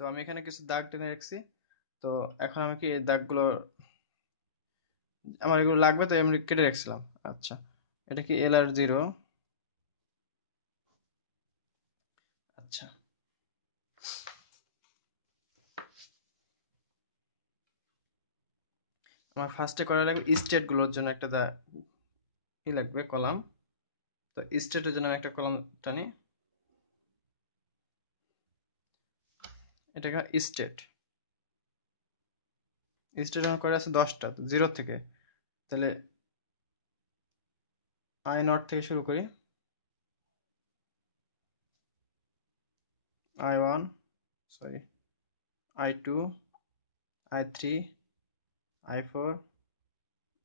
তো আমি এখানে কিছু দাগ টেনে রাখছি। তো এখন আমি কি এই দাগগুলো আমার এগুলো লাগবে, তো আমি কেটে রাখছিলাম। আচ্ছা, এটা কি LR0। আচ্ছা, আমার ফার্স্টে করা লাগবে স্টেট গুলোর জন্য একটা লাগবে কলাম। তো স্টেটের জন্য আমি একটা কলাম টানি। এটা স্টেট স্টেট আমার করে আছে 10টা, তো 0 থেকে। তাহলে I0 থেকে শুরু করি। I1, sorry, I2, I3, I4,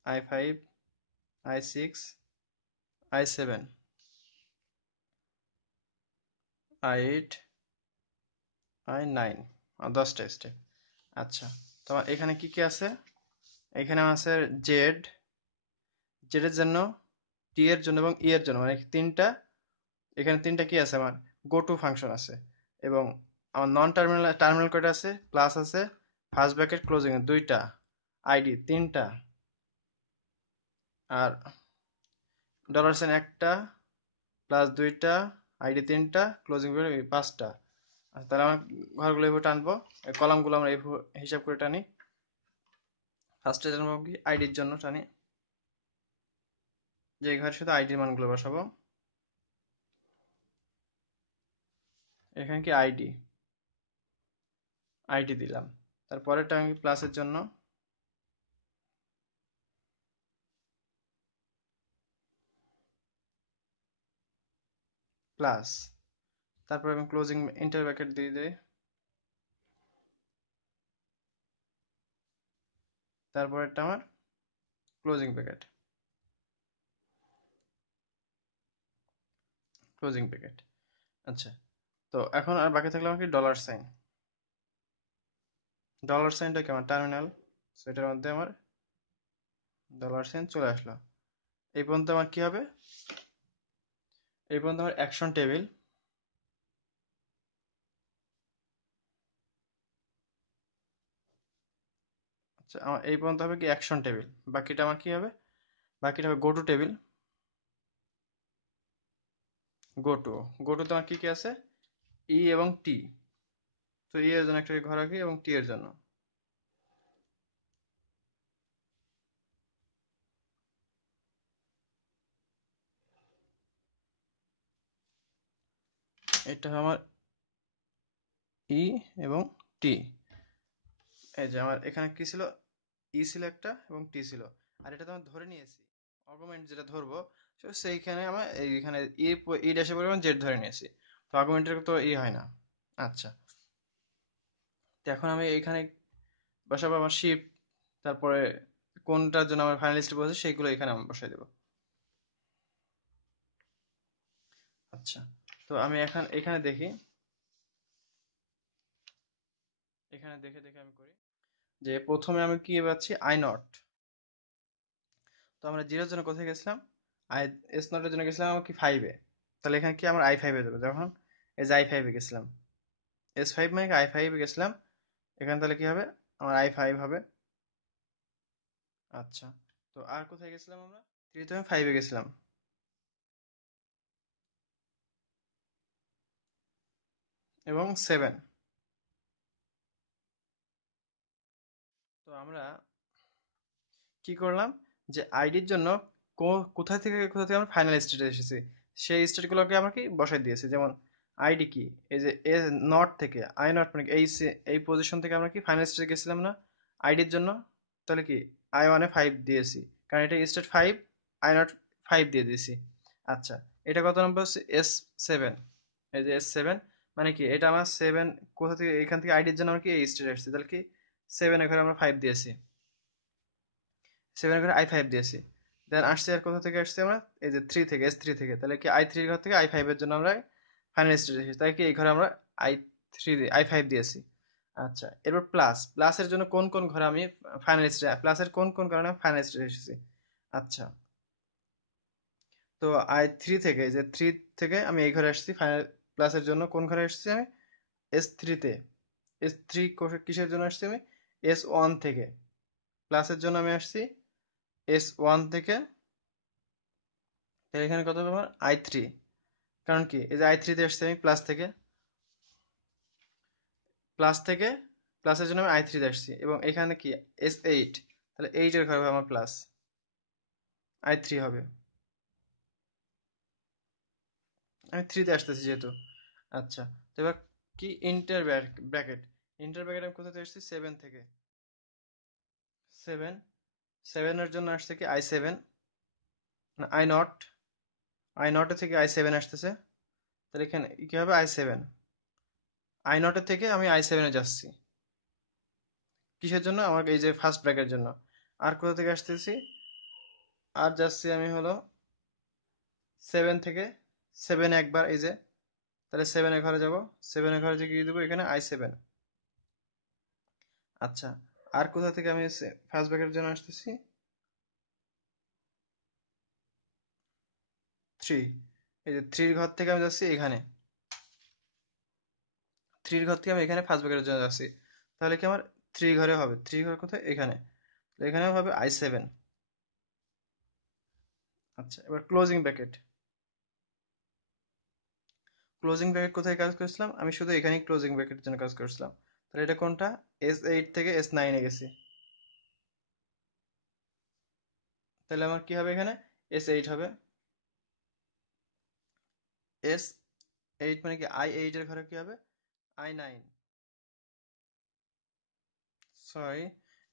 I5, I6, I7, I8, I9, আর 10টা স্টেপ। আচ্ছা, তো আমার এখানে কি কি আছে? এখানে আছে জেড, জেড এর জন্য, টি এর জন্য এবং ই এর জন্য, মানে তিনটা। এখানে তিনটা কি আছে আমার, গো টু ফাংশন আছে। এবং আমার নন টার্মিনাল টার্মিনাল কয়টা আছে, প্লাস আছে, ফার্স্ট ব্র্যাকেট ক্লোজিং এর দুইটা, আইডি তিনটা, আর ডলার সাইন একটা, প্লাস দুইটা, আইডি তিনটা, ক্লোজিং পাঁচটা। আচ্ছা, তাহলে আমরা ঘরগুলো এইভাবে টানবো, কলামগুলো আমরা এইভাবে হিসাব করে টানি। ফার্স্টে জানবো কি আইডির জন্য টানি, যে এই ঘরের সাথে আইডির মানগুলো বসাবো। এখানে কি আইডি, আইডি দিলাম। তারপরেরটা আমি প্লাসের জন্য, প্লাস। তারপর আমি ক্লোজিং ইন্টার ব্র্যাকেট দিয়ে দিই। তারপরেরটা আমার ক্লোজিং ব্র্যাকেট, ক্লোজিং ব্র্যাকেট। আচ্ছা, তো এখন আর বাকি থাকলো আমার কি ডলার সাইন। ডলার সাইনটা কি আমার টার্মিনাল, সেটার মধ্যে আমার ডলার সাইন চলে আসলো। এই পর্যন্ত আমার কি হবে, এই পর্যন্ত আমার অ্যাকশন টেবিল। আচ্ছা, আমার এই পর্যন্ত হবে কি অ্যাকশন টেবিল। বাকিটা আমার কি হবে, বাকিটা হবে go to table. Go to, go টুতে আমার কি কি আছে, ই এবং টি। তো ই এর জন্য একটা ঘর রাখি এবং টি এর জন্য। এটা আমার ই এবং টি। এই যে আমার এখানে কি ছিল, ই ছিল একটা এবং টি ছিল। আর এটা তো আমি ধরে নিয়েছি, আর্গুমেন্ট যেটা ধরবো, তো সেইখানে আমার এইখানে ই, ই ড্যাশের পরিমাণ জেড ধরে নিয়েছি। তো আর্গুমেন্টের তো ই হয় না। আচ্ছা, তো এখন আমি এইখানে বসাবো আমার শিপ, তারপরে কোনটার জন্য আমার ফাইনালিস্ট বসে সেইগুলো এখানে আমি বসাই দেবো। আচ্ছা, তো আমি এখন এখানে দেখি, এখানে দেখে দেখে আমি করি যে প্রথমে আমি কি পাচ্ছি, I0। তো আমরা জিরোর জন্য কোথায় গেছিলাম, আই, S0 এর জন্য গেছিলাম আমার কি 5-এ। তাহলে এখানে কি আমার I5-এ যাবে, যখন এই যে I5-এ গেছিলাম, S5 মানে I5-এ গেছিলাম। এখানে তাহলে কি হবে, আমার I5 হবে। আচ্ছা, তো আর কোথায় গেছিলাম আমরা, 3-তে আমি 5-এ গেছিলাম, এবং 7। তো আমরা কি করলাম, যে আইডির জন্য কোথা থেকে আমরা ফাইনাল স্টেটে এসেছি, সেই স্টেটগুলোকে আমরা কি বসাই দিয়েছি। যেমন আইডি কি, এই যে এ নট থেকে, I0 মানে এই পজিশন থেকে আমরা কি ফাইনাল স্টেটে গেছিলাম না আইডির জন্য। তাহলে কি I1-এ 5 দিয়েছি, কারণ এটা স্টেট 5, I0 5 দিয়ে দিয়েছি। আচ্ছা, এটা কত নম্বর হচ্ছে, S7। এই যে S7 মানে কি, এটা আমার 7 কোথা থেকে, এখান থেকে আইডির জন্য আমরা কি এই স্টেটে আসছি, তাহলে কি 7 এর ঘরে আমরা 5 দিয়েছি, 7 এর ঘরে I5 দিয়েছি। দেন আসছে আর কোথা থেকে আসছে আমরা, এই যে 3 থেকে, S3 থেকে। তাহলে কি I3 এর ঘর থেকে I5 এর জন্য আমরা ফাইনাল স্টেট এসেছি, তাই কি এই ঘরে আমরা I5 দিয়েছি। আচ্ছা, এরপর প্লাস, প্লাসের জন্য কোন কোন ঘরে আমি ফাইনাল স্টেট, প্লাসের কোন কোন কারণে ফাইনাল স্টেট এসেছি। আচ্ছা, তো I3 থেকে, এই যে 3 থেকে আমি এই ঘরে আসছি ফাইনাল, প্লাসের জন্য কোন ঘরে এসেছি আমি, S3-তে। S3 কিসের জন্য আসছি আমি? S1 থেকে। প্লাসের জন্য আমি আসছি S1 থেকে। তাহলে এখানে কত হবে আমার? I3। কারণ কি, এই যে I3 তে আসছি আমি প্লাস থেকে। প্লাস থেকে প্লাসের জন্য আমি I3 তে আসছি, এবং এখানে কি S8, তাহলে 8 এর ঘরে হবে আমার প্লাস, I3 হবে। আমি 3 তে আসতেছি যেহেতু। আচ্ছা, তো এবার কি ইন্টার ব্র্যাকেট। ইন্টার ব্র্যাকেট আমি কোথা থেকে আসছি? 7 থেকে। 7, 7 এর জন্য আসছে কি I7, না I0, I0 থেকে I7 আসতেছে। তাহলে এখানে কি হবে? I7, I0 থেকে আমি I7 এ যাচ্ছি। কিসের জন্য? আমার এই যে ফার্স্ট ব্র্যাকের জন্য। আর কোথা থেকে আসতেছি? আর যাচ্ছি আমি হলো 7 থেকে। 7 একবার, এই যে, তাহলে 7 এর ঘরে যাব। 7 এর ঘরে যে গিয়ে দেবো এখানে I7। আচ্ছা, আর কোথা থেকে আমি ফার্স্ট ব্র্যাকের জন্য আসতেছি? 3। এই যে 3 ঘর থেকে আমি যাচ্ছি এখানে। 3 ঘর থেকে আমি এখানে ফার্স্ট ব্র্যাকেটের জন্য যাচ্ছি। তাহলে কি আমার 3 ঘরে হবে? 3 ঘর কোথায়? এখানে। এখানেও হবে I7। আচ্ছা, এবার ক্লোজিং ব্র্যাকেট। ক্লোজিং ব্র্যাকেট কোথায় কাজ করেছিলাম? আমি শুধু এখানেই ক্লোজিং ব্র্যাকেটের জন্য কাজ করেছিলাম। তাহলে এটা কোনটা? S8 থেকে S9 এ গেছি। তাহলে আমার কি হবে এখানে? S8 হবে। S8 মানে কি I8 এর ঘরে কি হবে? I9। সরি,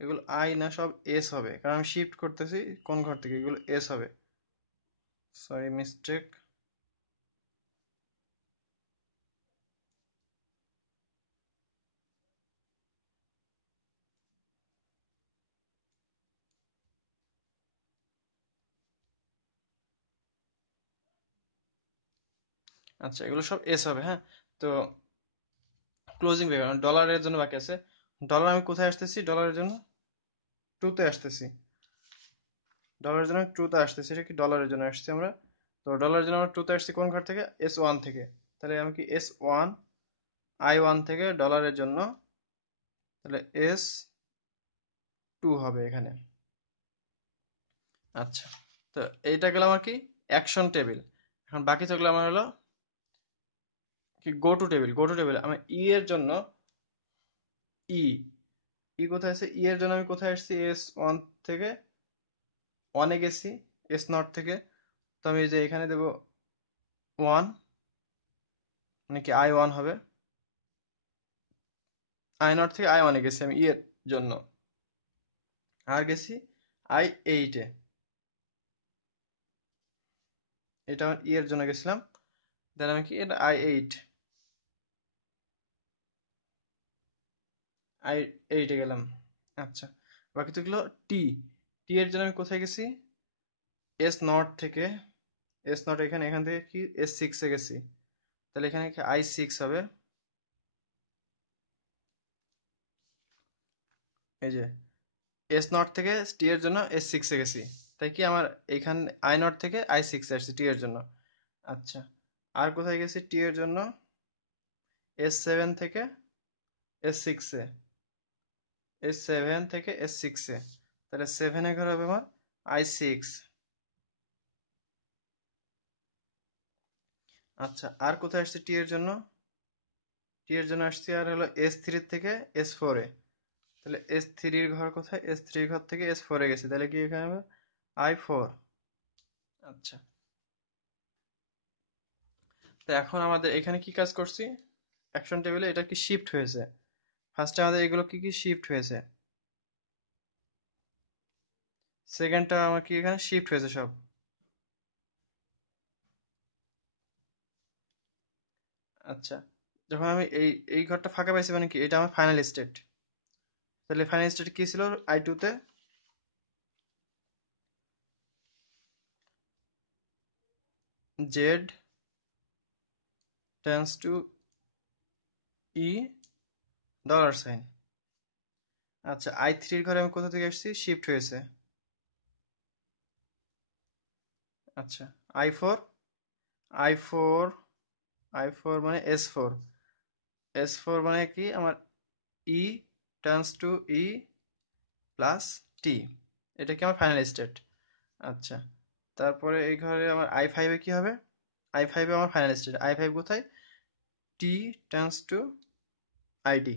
এগুলো আই না, সব এস হবে, কারণ আমি শিফট করতেছি কোন ঘর থেকে, এগুলো এস হবে। Sorry, mistake. আচ্ছা, এগুলো সব এস হবে, হ্যাঁ। তো ক্লোজিং ব্র্যাকেট ডলারের জন্য বাকি আছে। ডলার আমি কোথায় আসতেছি? ডলারের জন্য টুতে আসতেছি। ডলারের জন্য ট্রুতে আসতেছি। এটা কি ডলারের জন্য আসছি আমরা? তো ডলারের জন্য আমরা ট্রুতে আসছি কোন ঘর থেকে? S1 থেকে। তাহলে আমি কি S1 I1 থেকে ডলারের জন্য, তাহলে S2 হবে এখানে। আচ্ছা, তো এইটা গেল আমার কি অ্যাকশন টেবিল। এখন বাকি থাকলো আমার হলো কি গো to table. Go to table আমি ই এর জন্য, ই ই কোথায় আছে? ই এর জন্য আমি কোথায় আসছি? S1 থেকে 1 এ গেছি। S0 থেকে। তো আমি এই যে এখানে দেব 1, মানে কি I1 হবে। I0 থেকে I1 এ গেছি আমি ই এর জন্য। আর গেছি I8 এ। এটা আমার ই এর জন্য গেছিলাম। দেন আমি কি এটা I8, I8 এ গেলাম। আচ্ছা, বাকি তো গেলো টি। টি এর জন্য আমি কোথায় গেছি? S0 থেকে। S0 এখানে, এখান থেকে কি S6 এ গেছি। তাহলে এখানে কি I6 হবে। এই যে S0 থেকে টি এর জন্য S6 এ গেছি। তাই কি আমার এখানে I0 থেকে I6 এ আসছি টি এর জন্য। আচ্ছা, আর কোথায় গেছি টি এর জন্য? S7 থেকে S6 এ। S7 থেকে S6 এ। তাহলে 7 এ ঘর হবে আমার I6। আচ্ছা, আর কোথায় আসছে টি এর জন্য? টি এর জন্য আসছি আর হলো S3 থেকে S4 এ। তাহলে S3 এর ঘর কোথায়? S3 ঘর থেকে S4 এ গেছি, তাহলে কি এখানে হবে I4। আচ্ছা, তো এখন আমাদের এখানে কি কাজ করছি? অ্যাকশন টেবিলে এটা কি শিফট হয়েছে। ফার্স্টে আমাদের এগুলো কি কি শিফট হয়েছে। সেকেন্ডটা আমার কি এখানে শিফট হয়েছে সব। আচ্ছা, যখন আমি এই এই ঘরটা ফাঁকা পাইছি, মানে কি এটা আমার ফাইনাল স্টেট। তাহলে ফাইনাল স্টেট কি ছিল I2 তে? Z tends to E dollar sign. আচ্ছা, I3 এর ঘরে আমি কোথা থেকে আসছি? শিফট হয়েছে। আচ্ছা, I4, I4, I4 মানে S4। S4 মানে কি আমার ই টার্নস টু ই প্লাস টি, এটা কি আমার ফাইনাল স্টেট। আচ্ছা, তারপরে এই ঘরে আমার i5 কি হবে, i5 আমার ফাইনাল স্টেট, i5 কোথায়, টি turns two ID,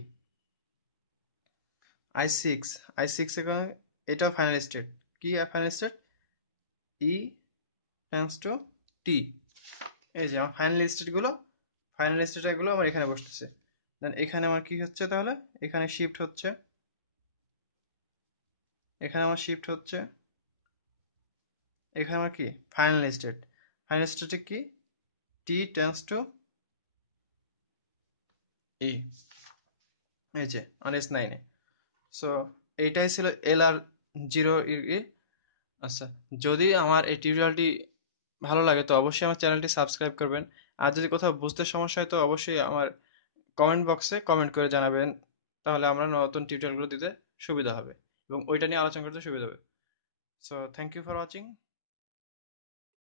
i6, i6 এখানে এটাও ফাইনাল স্টেট, কি ফাইনাল স্টেট, ই টার্নস টু টি। এই যে আমার ফাইনাল স্টেট এগুলো আমার এখানে বসতেছে। দেন এখানে আমার কি হচ্ছে তাহলে, এখানে শিফট হচ্ছে, এখানে আমার শিফট হচ্ছে, এখানে আমার কি ফাইনাল স্টেট, ফাইনাল স্টেটে কি টি টেন্স টু ই, এই যে আর S9 সো এইটাই ছিল LR0 ই। আচ্ছা, যদি আমার এই টিউটোরিয়ালটি ভালো লাগে তো অবশ্যই আমার চ্যানেলটি সাবস্ক্রাইব করবেন। আর যদি কোথাও বুঝতে সমস্যা হয় তো অবশ্যই আমার কমেন্ট বক্সে কমেন্ট করে জানাবেন, তাহলে আমরা নতুন টিউটোরিয়ালগুলো দিতে সুবিধা হবে এবং ওইটা নিয়ে আলোচনা করতে সুবিধা হবে। So thank you for watching.